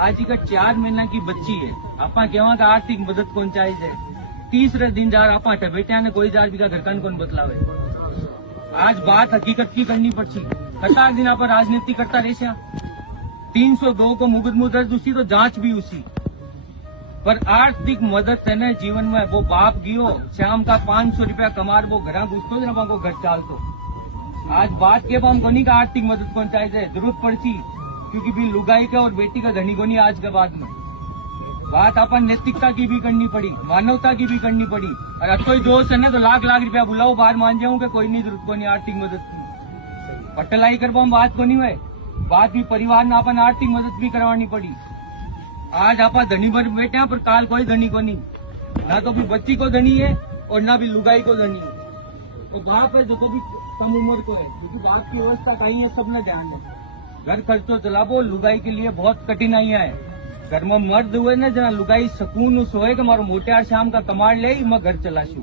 आज ही का 4 महीना की बच्ची है, आपा कहवा का आर्थिक मदद कौन चाहिए। तीसरे दिन जार आपा बेटिया ने कोई जार भी का घर का कौन बतलावे। आज बात हकीकत की करनी पड़ती। 17 दिन आप राजनीति करता रहे। 302 को मुकदमो दर्ज उसी तो जांच भी उसी पर आर्थिक मदद है न जीवन में। वो बाप गियो शाम का 500 रुपया कमार वो घर घुसतो जना को घर चालतो। आज बात के हम कोनी का आर्थिक मदद कौन चाहिए जरूरत पड़ती, क्योंकि भी लुगाई का और बेटी का धनी कोनी आज के बाद में। बात अपन नैतिकता की भी करनी पड़ी, मानवता की भी करनी पड़ी। और अब कोई दोस्त है ना तो लाख लाख रुपया बुलाओ बाहर मान जाऊं कि कोई नहीं जरूरत कोनी आर्थिक मदद की। पटलाई कर बात कोनी हुए, बात भी परिवार ने अपन आर्थिक मदद भी करवानी पड़ी। आज आप धनी भर बैठे हैं पर काल कोई धनी को नहीं, ना तो भी बच्ची को धनी है और ना भी लुगाई को धनी है। तो बाप है जो तो भी कम उम्र को है, क्योंकि बाप की व्यवस्था कहीं है, सबने ध्यान दे। घर खर्चो चलाबो, लुगाई के लिए बहुत कठिनाइयां है। घर में मर्द हुए ना जरा लुगाई सुकून सोए कि मारो मोटियार शाम का कमाड़ ले मैं घर चलाशू।